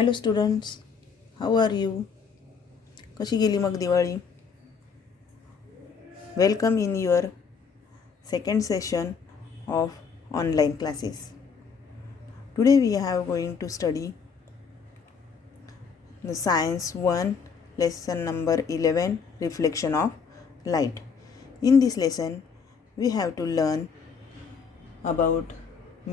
Hello students, how are you? कशी गेली मग Diwali? Welcome in your second session of online classes. Today we have going to study the science 1 lesson number 11, reflection of light. In this lesson we have to learn about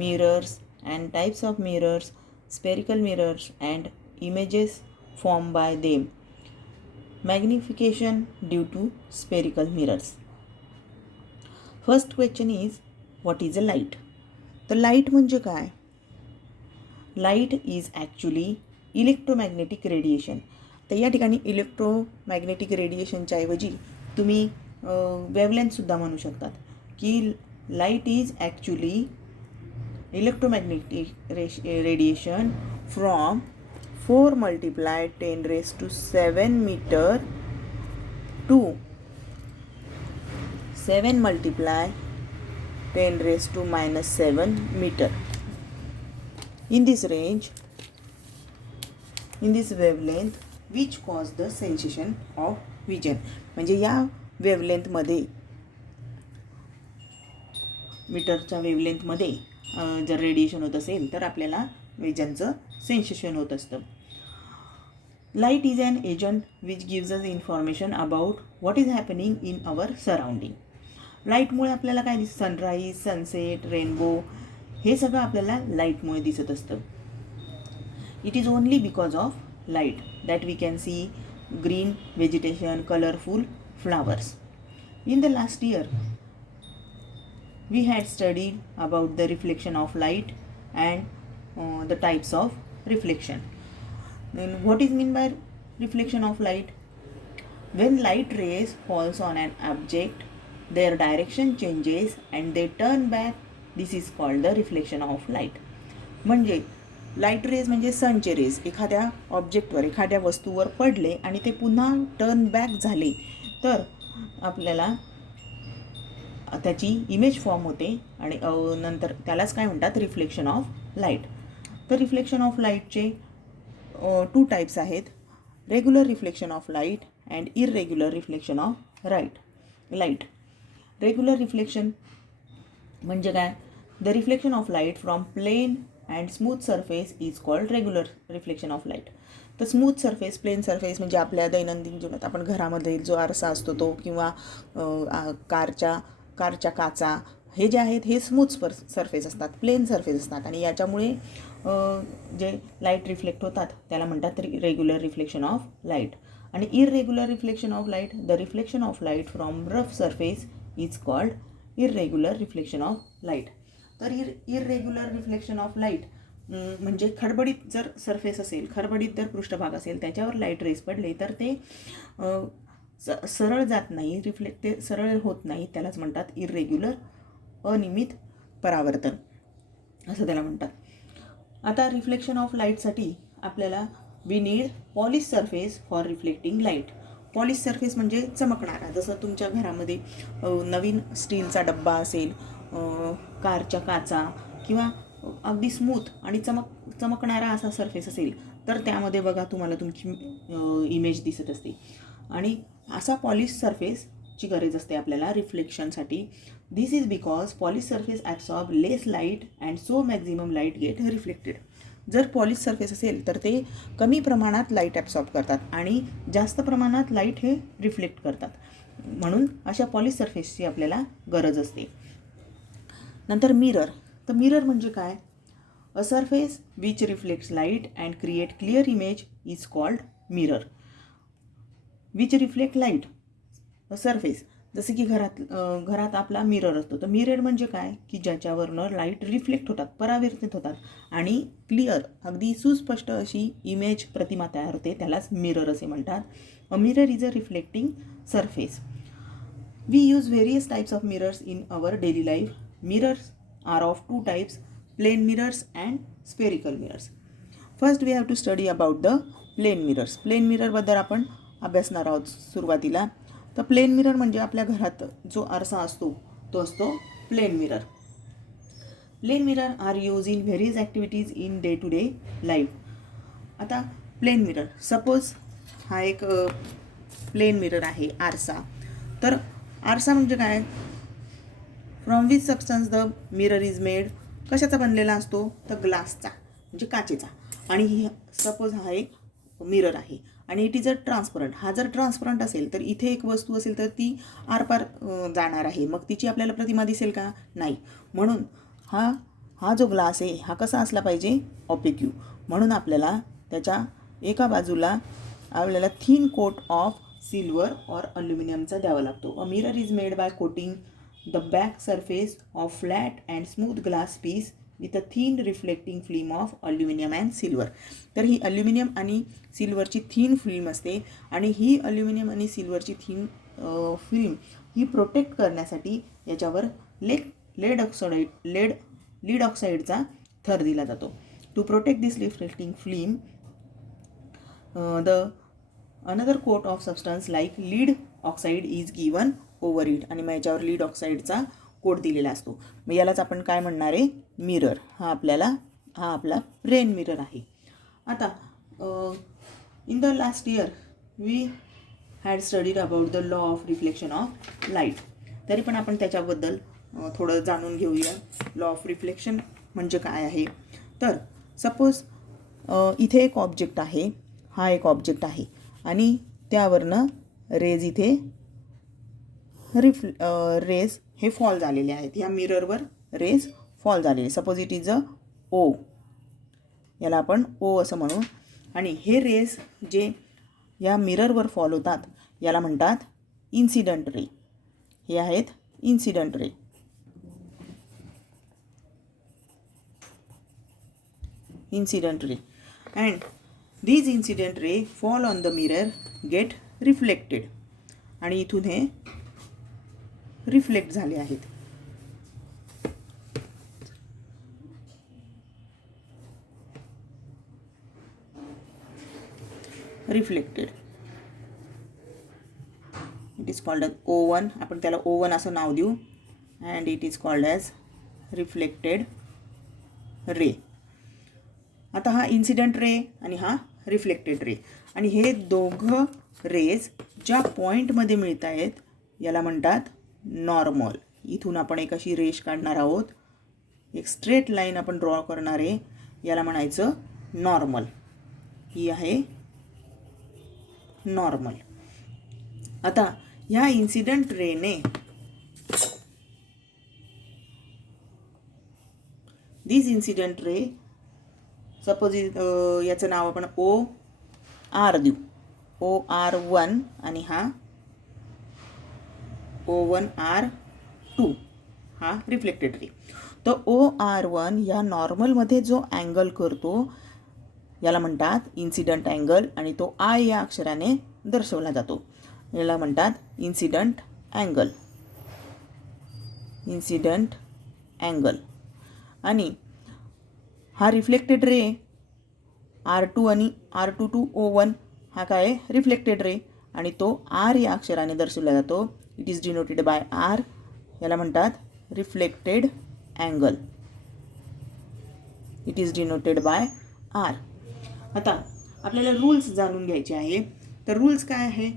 mirrors and types of mirrors, spherical mirrors and images formed by them, magnification due to spherical mirrors. First question is, what is a light? The light म्हणजे काय? Light is actually electromagnetic radiation. तर या ठिकाणी electromagnetic रेडिएशनच्या ऐवजी तुम्ही वेवलेंथसुद्धा म्हणू शकतात की light is actually electromagnetic radiation from 4 × 10⁻⁷ metre to 7 × 10⁻⁷ meter. In this range, in this wavelength, which cause the sensation of vision. म्हणजे या वेवलेंथमध्ये, मीटरच्या वेवलेंथमध्ये जर रेडिएशन होत असेल तर आपल्याला विजनचं सेन्सेशन होत असतं. Light is an agent which gives us information about what is happening in our surrounding. लाईटमुळे आपल्याला काय दिसतं? सनराईज, सनसेट, रेनबो हे सगळं आपल्याला लाईटमुळे दिसत असतं. It is only because of light that we can see green vegetation, colourful flowers. In the last year we had studied about the reflection of light and the types of reflection. Then what is mean by reflection of light? When light rays falls on an object, their direction changes and they turn back. This is called the reflection of light. म्हणजे light rays म्हणजे सनचे raise एखाद्या ऑब्जेक्टवर, एखाद्या वस्तूवर पडले आणि ते पुन्हा turn back झाले तर आपल्याला त्याची इमेज फॉर्म होते आणि नंतर त्यालाच काय म्हणतात? Reflection of light. तर रिफ्लेक्शन ऑफ लाईटचे 2 टाईप्स आहेत, regular reflection of light and irregular reflection of light. Regular reflection म्हणजे काय? The reflection of light from plane and smooth surface is called regular reflection of light. तर smooth surface, plane surface म्हणजे आपल्या दैनंदिन जीवनात आपण घरामध्ये जो आरसा असतो तो किंवा कारच्या काचा हे जे आहेत हे स्मूथ सरफेस असतात, प्लेन सरफेस असतात आणि याच्यामुळे जे लाईट रिफ्लेक्ट होतात त्याला म्हणतात रेग्युलर रिफ्लेक्शन ऑफ लाईट. आणि irregular reflection of light, the reflection of light from rough surface is called irregular reflection of light. तर इररेग्युलर रिफ्लेक्शन ऑफ लाईट म्हणजे खडबडीत जर सरफेस असेल, खडबडीत जर पृष्ठभाग असेल, त्याच्यावर लाईट रेज पडले तर ते सरळ जात नाही, ते सरळ होत नाही, त्यालाच म्हणतात इररेग्युलर, अनियमित परावर्तन असं त्याला म्हणतात. आता रिफ्लेक्शन ऑफ लाईटसाठी आपल्याला we need polish surface for reflecting light. Polish surface म्हणजे चमकणारा, जसं तुमच्या घरामध्ये नवीन स्टीलचा डब्बा असेल, कारच्या काचा किंवा अगदी स्मूथ आणि चमकणारा असा सरफेस असेल तर त्यामध्ये बघा तुम्हाला तुमची इमेज दिसत असते. आणि असा पॉलिश सरफेसची गरज असते आपल्याला रिफ्लेक्शनसाठी. This is because polish surface absorb less light and so maximum light get reflected. जर पॉलिश सरफेस असेल तर ते कमी प्रमाणात लाईट ॲब्सॉर्ब करतात आणि जास्त प्रमाणात लाईट हे रिफ्लेक्ट करतात, म्हणून अशा पॉलिश सरफेसची आपल्याला गरज असते. नंतर मिरर. तर मिरर म्हणजे काय? A surface which reflects light and create clear image is called mirror. Which reflect light, a surface, जसं की घरात आपला मिरर असतो. तर मिरर म्हणजे काय? की ज्याच्यावरनं लाईट रिफ्लेक्ट होतात, परावर्तित होतात आणि क्लिअर, अगदी सुस्पष्ट अशी इमेज, प्रतिमा तयार होते, त्यालाच मिरर असे म्हणतात. A mirror is a reflecting surface. We use various types of mirrors in our daily life. Mirrors are of 2 types, plane mirrors and spherical mirrors. First we have to study about the plane mirrors. Plane मिररबद्दल आपण अभ्यासणार आहोत सुरुवातीला. तर plain mirror म्हणजे आपल्या घरात जो आरसा असतो तो असतो plane mirror. Plane mirror are use in various activities in day to day life. आता प्लेन मिरर, सपोज हा एक प्लेन मिरर आहे, आरसा. तर आरसा म्हणजे काय? From which substance the mirror is made? कशाचा बनलेला असतो? तर ग्लासचा, म्हणजे काचेचा. आणि सपोज हा एक मिरर आहे आणि इट इज अ ट्रान्सपरंट. हा जर ट्रान्सपरंट असेल तर इथे एक वस्तू असेल तर ती आरपार जाणार आहे, मग तिची आपल्याला प्रतिमा दिसेल का? नाही. म्हणून हा जो ग्लास आहे हा कसा असला पाहिजे? ऑपेक्यू. म्हणून आपल्याला त्याच्या एका बाजूला आपल्याला thin coat of silver or अल्युमिनियमचा द्यावा लागतो. A mirror is made by coating the back surface of flat and smooth glass piece with a thin reflecting film of aluminium and silver. तर ही अल्युमिनियम आणि सिल्वरची थिन फिल्म असते आणि ही अल्युमिनियम आणि सिल्वरची थिन फिल्म ही प्रोटेक्ट करण्यासाठी याच्यावर लीड ऑक्साईडचा थर दिला जातो. To protect this reflecting film the another coat of substance like lead oxide is given over it. आणि मग याच्यावर लीड ऑक्साईडचा कोट दिलेला असतो. मग यालाच आपण काय म्हणणार आहे? मिरर. हा आपला प्लेन मिरर आहे. आता in the last year we had studied about the law of reflection of light. तरी पण आपण त्याच्याबद्दल थोडं जाणून घेऊया. लॉ ऑफ रिफ्लेक्शन म्हणजे काय आहे? तर सपोज इथे एक ऑब्जेक्ट आहे, हा एक ऑब्जेक्ट आहे आणि त्यावरनं रेज इथे रेज हे फॉल झालेले आहेत. ह्या मिररवर रेज फॉल झालेले. सपोज इट इज अ ओ, याला आपण ओ असं म्हणू. आणि हे रेज जे या मिररवर फॉल होतात याला म्हणतात इन्सिडंट रे. हे आहेत incident ray. Incident ray, and these incident ray fall on the mirror, get reflected, आणि इथून हे रिफ्लेक्ट झाले आहेत. Reflected. It is called as O1. आपण त्याला O1 असं नाव देऊ. And it is called as reflected ray. आता हा इन्सिडंट रे आणि हा रिफ्लेक्टेड रे, आणि हे दोघं रेज ज्या पॉईंटमध्ये मिळत आहेत याला म्हणतात नॉर्मल. इथून आपण एक अशी रेष काढणार आहोत, एक स्ट्रेट लाईन आपण ड्रॉ करणार आहे, याला म्हणायचं नॉर्मल. ही आहे नॉर्मल. आता ह्या इन्सिडंट रेने दिस इन्सिडंट रे, सपोज याचं नाव आपण OR देऊ, OR1, आणि हा O1R2, हा रिफ्लेक्टेड रे. तर OR1 या नॉर्मलमध्ये जो अँगल करतो याला म्हणतात इन्सिडंट अँगल, आणि तो I या अक्षराने दर्शवला जातो. याला म्हणतात इन्सिडंट अँगल. Incident angle. आणि हा रिफ्लेक्टेड रे R2 आणि R2 टू O1 हा काय रिफ्लेक्टेड रे, आणि तो R या अक्षराने दर्शवला जातो. It is denoted by R. याला म्हणतात reflected angle. It is denoted by R. आता आपल्याला रूल्स जाणून घ्यायचे आहे. तर रूल्स काय आहे?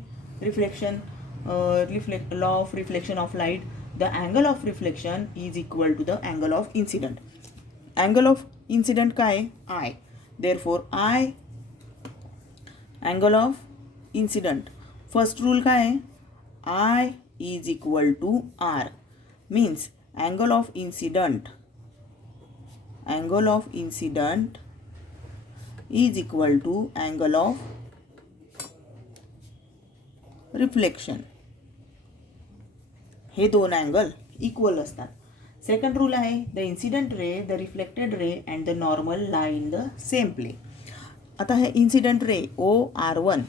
Law of reflection of light. The angle of reflection is equal to the angle of incident. Angle of incident काय? I. Therefore angle of incident, first rule काय आहे? I is equal to R. Means angle of incident is equal to angle of reflection. हे दोन angle equal असतात. Second rule आहे, the incident ray, the reflected ray and the normal lie in the same plain. आता हे incident रे OR1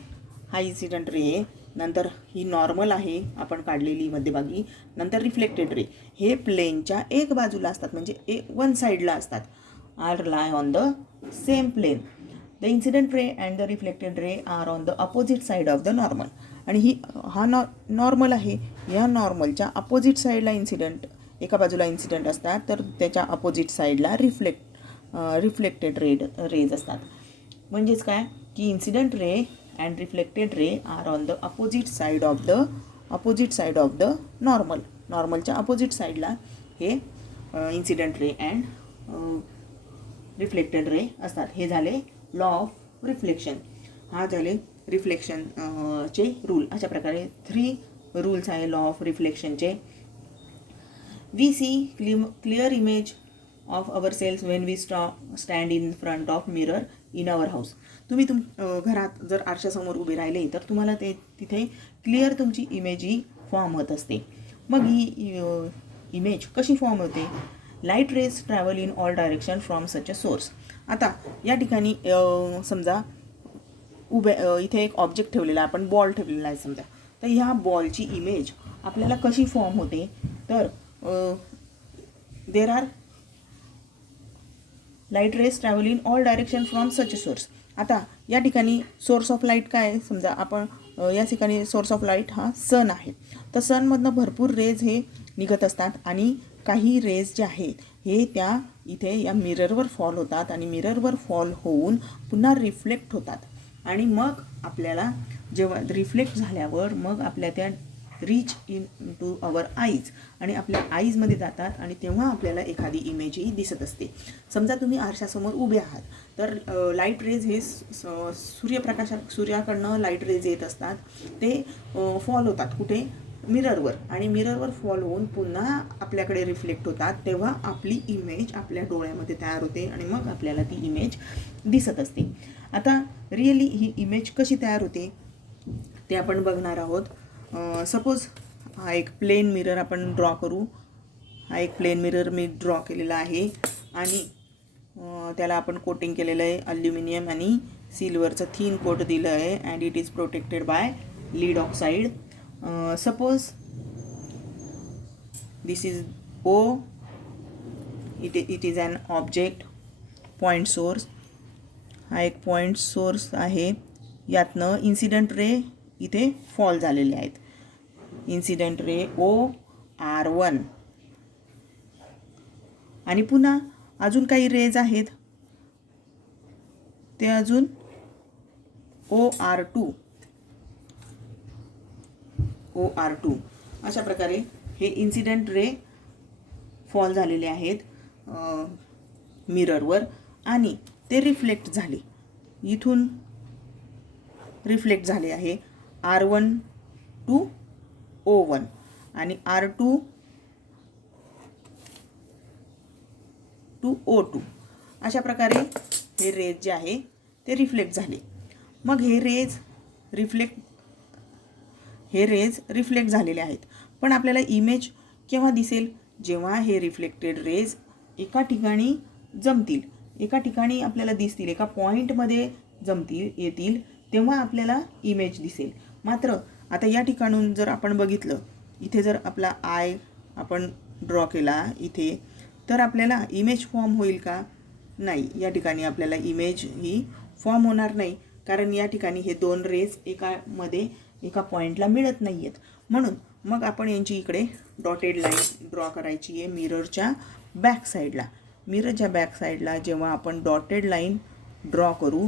हा incident ray, नंतर ही normal आहे आपण काढलेली मध्यभागी, नंतर रिफ्लेक्टेड रे, हे प्लेनच्या एक बाजूला असतात, म्हणजे वन साईडला असतात. Are lie on the same plane. The incident ray and the reflected ray are on the opposite side of the normal. आणि हा नॉर्मल आहे, या नॉर्मलच्या अपोजिट साईडला इन्सिडंट, एका बाजूला इन्सिडंट असतात तर त्याच्या अपोजिट साईडला रिफ्लेक्टेड रेज असतात. म्हणजेच काय की incident ray and reflected ray are on the opposite side of the नॉर्मलच्या अपोजिट साईडला हे incident ray and reflected ray असतात. हे झाले लॉ ऑफ रिफ्लेक्शन. हा झाले रिफ्लेक्शन चे रूल. अशा प्रकारे 3 रूल्स आहे लॉ ऑफ रिफ्लेक्शनचे. We see clear image of our selves when we stand in front of mirror in our house. तुम्ही घरात जर आरशासमोर उभे राहिले तर तुम्हाला तिथे क्लिअर तुमची इमेज ही फॉर्म होत असते. मग ही इमेज कशी फॉर्म होते? Light rays travel in all direction from such a source. आता या ठिकाणी समजा इथे एक ऑब्जेक्ट ठेवलेला, आपण बॉल ठेवलेला आहे समजा, तर ह्या बॉलची इमेज आपल्याला कशी फॉर्म होते? तर there are light rays travel in all direction from such a source. आता या ठिकाणी सोर्स ऑफ लाईट काय आहे? समजा आपण या ठिकाणी सोर्स ऑफ लाईट हा सन आहे, तर सनमधनं भरपूर रेज हे निघत असतात आणि काही रेज जे आहेत हे त्या इथे या मिररवर फॉल होतात आणि मिररवर फॉल होऊन पुन्हा रिफ्लेक्ट होतात आणि मग आपल्याला जेव्हा रिफ्लेक्ट झाल्यावर मग आपल्या त्या reach in to our eyes आणि आपल्या आईजमध्ये जातात आणि तेव्हा आपल्याला एखादी इमेजही दिसत असते. समजा तुम्ही आरशासमोर उभे आहात तर लाईट रेज हे सूर्याकडनं लाईट रेज येत असतात, ते फॉल होतात कुठे? मिररवर, आणि मिररवर फॉल होऊन पुन्हा आपल्याकडे रिफ्लेक्ट होतात. तेव्हा आपली इमेज आपल्या डोळ्यामध्ये तयार होते आणि मग आपल्याला ती इमेज दिसत असते. आता रिअली ही इमेज कशी तयार होते ते आपण बघणार आहोत. सपोज हा एक प्लेन मिरर आपण ड्रॉ करू. हा एक प्लेन मिरर मी ड्रॉ केलेला आहे आणि त्याला आपण कोटिंग केलेलं आहे ॲल्युमिनियम आणि सिल्वरचं थीन कोट दिलं आहे and it is protected by lead oxide. Suppose this is O. It is an object point source. हा एक पॉईंट सोर्स आहे, यातनं इन्सिडंट रे इथे फॉल झालेले आहेत. इन्सिडंट रे OR1 आणि पुन्हा अजून काही रेज आहेत ते अजून OR2. अशा प्रकारे हे इन्सिडंट रे फॉल झालेले आहेत मिररवर आणि ते रिफ्लेक्ट झाले, इथून रिफ्लेक्ट झाले आहे R1 to O1 आणि R2 to O2. अशा प्रकारे हे रेज जे आहे ते रिफ्लेक्ट झाले. मग हे रेज रिफ्लेक्ट झालेले आहेत, पण आपल्याला इमेज केव्हा दिसेल? जेव्हा हे रिफ्लेक्टेड रेज एका ठिकाणी जमतील, एका ठिकाणी आपल्याला दिसतील, एका पॉईंटमध्ये येतील, तेव्हा आपल्याला इमेज दिसेल. मात्र आता या ठिकाणून जर आपण बघितलं, इथे जर आपला आय आपण ड्रॉ केला इथे, तर आपल्याला इमेज फॉर्म होईल का? नाही. या ठिकाणी आपल्याला इमेज ही फॉर्म होणार नाही, कारण या ठिकाणी हे 2 रेज एका पॉईंटला मिळत नाही आहेत. म्हणून मग आपण यांची इकडे डॉटेड लाईन ड्रॉ करायची आहे मिररच्या बॅक साईडला. मिररच्या बॅक साईडला जेव्हा आपण डॉटेड लाईन ड्रॉ करू,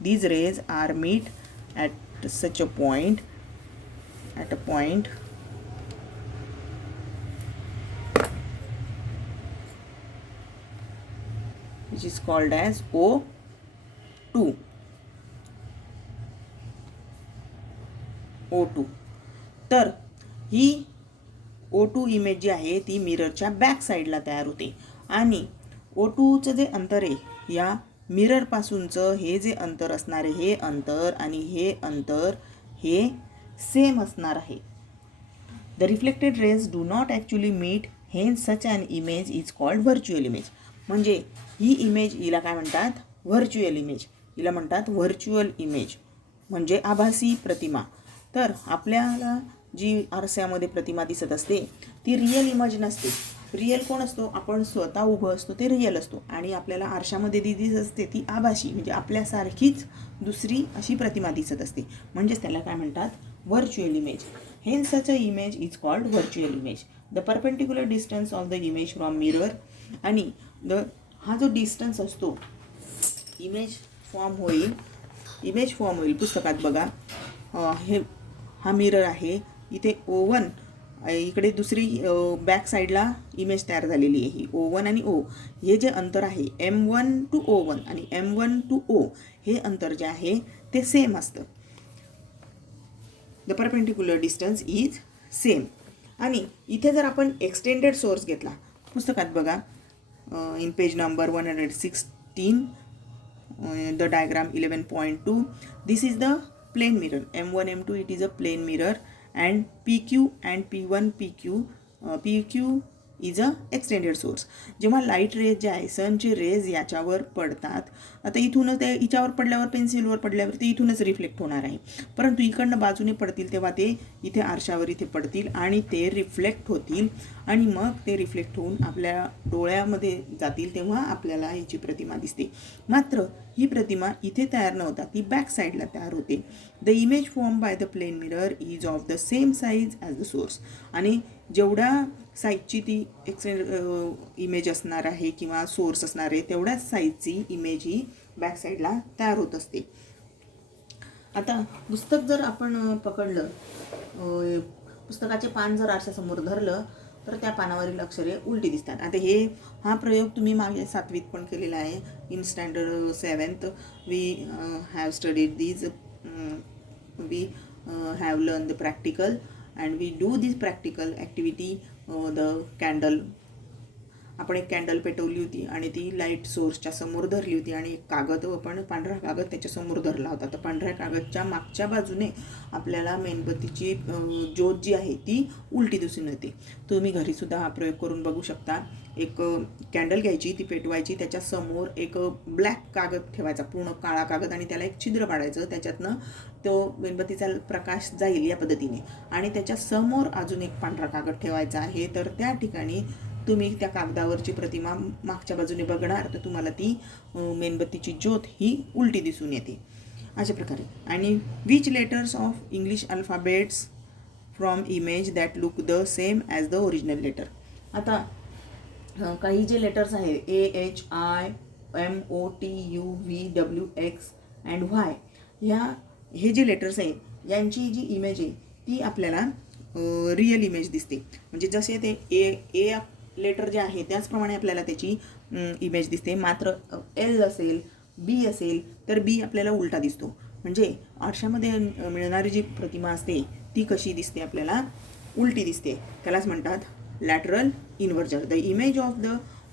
these rays are meet at such a point, which is called as O2. तर ही O2 इमेज जी आहे ती मिररच्या बॅक साईडला तयार होते आणि O2चं जे अंतर आहे या मिररपासूनचं हे जे अंतर असणार आहे, हे अंतर आणि हे अंतर हे सेम असणार आहे. The reflected rays do not actually meet, hence such an image is called virtual image. म्हणजे ही इमेज हिला काय म्हणतात? Virtual image. हिला म्हणतात व्हर्च्युअल इमेज म्हणजे आभासी प्रतिमा. तर आपल्याला जी आरशामध्ये प्रतिमा दिसत असते ती रिअल इमेज नसते. रिअल कोण असतो? आपण स्वतः उभं असतो ते रिअल असतो आणि आपल्याला आरशामध्ये दिसत असते ती आभासी, म्हणजे आपल्यासारखीच दुसरी अशी प्रतिमा दिसत असते, म्हणजेच त्याला काय म्हणतात? Virtual image. Hence such a image is called virtual image. The perpendicular distance of the image from mirror, आणि हा जो डिस्टन्स असतो इमेज फॉर्म होईल पुस्तकात बघा. हा मिरर आहे, इथे O1, इकडे दुसरी बॅक साईडला इमेज तयार झालेली आहे. ही O1 आणि O हे जे अंतर आहे M1 to O1 आणि M1 to O हे अंतर जे आहे ते सेम असतं. The perpendicular distance is same. आणि इथे जर आपण एक्सटेंडेड सोर्स घेतला, पुस्तकात बघा in page number 116 the diagram 11.2, this is the plane mirror M1 M2, it is a plane mirror, and PQ and P1 PQ is a extended source. जेव्हा light rays जे आहे सनचे रेज याच्यावर पडतात, आता इथूनच ते हिच्यावर पडल्यावर पेन्सिलवर पडल्यावर ते इथूनच रिफ्लेक्ट होणार आहे, परंतु इकडनं बाजूने पडतील तेव्हा ते इथे आरशावर इथे पडतील आणि ते रिफ्लेक्ट होतील आणि मग ते रिफ्लेक्ट होऊन आपल्या डोळ्यामध्ये जातील, तेव्हा आपल्याला याची प्रतिमा दिसते. मात्र ही प्रतिमा इथे तयार न होता ती बॅक साईडला तयार होते. The image form by the plane mirror is of the same size as the source. आणि जेवढ्या साईजची ती इमेज असणार आहे किंवा सोर्स असणार आहे तेवढ्याच साईजची इमेज ही बॅक साईडला तयार होत असते. आता पुस्तक जर आपण पकडलं, पुस्तकाचे पान जर आरशासमोर धरलं तर त्या पानावरील अक्षरे उलटी दिसतात. आता हा प्रयोग तुम्ही मागे 7वीत पण केलेला आहे. In standard 7th we have studied these, we have learn the practical and we do this practical activity. The candle, आपण एक कॅन्डल पेटवली होती आणि ती लाईट सोर्सच्या समोर धरली होती आणि एक कागद, आपण पांढरा कागद त्याच्यासमोर धरला होता. तर पांढऱ्या कागदच्या मागच्या बाजूने आपल्याला मेणबत्तीची ज्योत जी आहे ती उलटी दिसून येते. तुम्ही घरीसुद्धा हा प्रयोग करून बघू शकता. एक कॅन्डल घ्यायची, ती पेटवायची, त्याच्यासमोर एक ब्लॅक कागद ठेवायचा, पूर्ण काळा कागद, आणि त्याला एक छिद्र पाडायचं, त्याच्यातनं तो मेणबत्तीचा प्रकाश जाईल या पद्धतीने, आणि त्याच्यासमोर अजून एक पांढरा कागद ठेवायचा आहे. तर त्या ठिकाणी तुम्ही त्या कागदावरची प्रतिमा मागच्या बाजूने बघणार तर तुम्हाला ती मेणबत्तीची ज्योत ही उलटी दिसून येते अशा प्रकारे. आणि which letters of English alphabets from image that look the same as the original letter. आता काही जे लेटर्स आहेत AHIMOTUVWX अँड Y, हे जे लेटर्स आहेत यांची जी इमेज आहे ती आपल्याला रिअल इमेज दिसते. म्हणजे जसे ते ए लेटर जे आहे त्याचप्रमाणे आपल्याला त्याची इमेज दिसते. मात्र L असेल, B असेल तर B आपल्याला उलटा दिसतो. म्हणजे आरशामध्ये मिळणारी जी प्रतिमा असते ती कशी दिसते, आपल्याला उलटी दिसते. त्यालाच म्हणतात lateral inversion. The image of the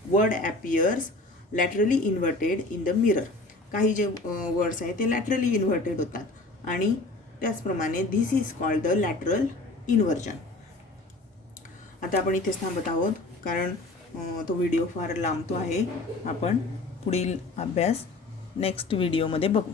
word appears laterally inverted in the mirror. काही जे वर्ड्स आहेत ते लॅटरली इन्व्हर्टेड होतात आणि त्याचप्रमाणे this is called the lateral inversion. आता आपण इथेच थांबत आहोत कारण तो व्हिडिओ फार लांबतो आहे. आपण पुढील अभ्यास नेक्स्ट व्हिडिओमध्ये बघू.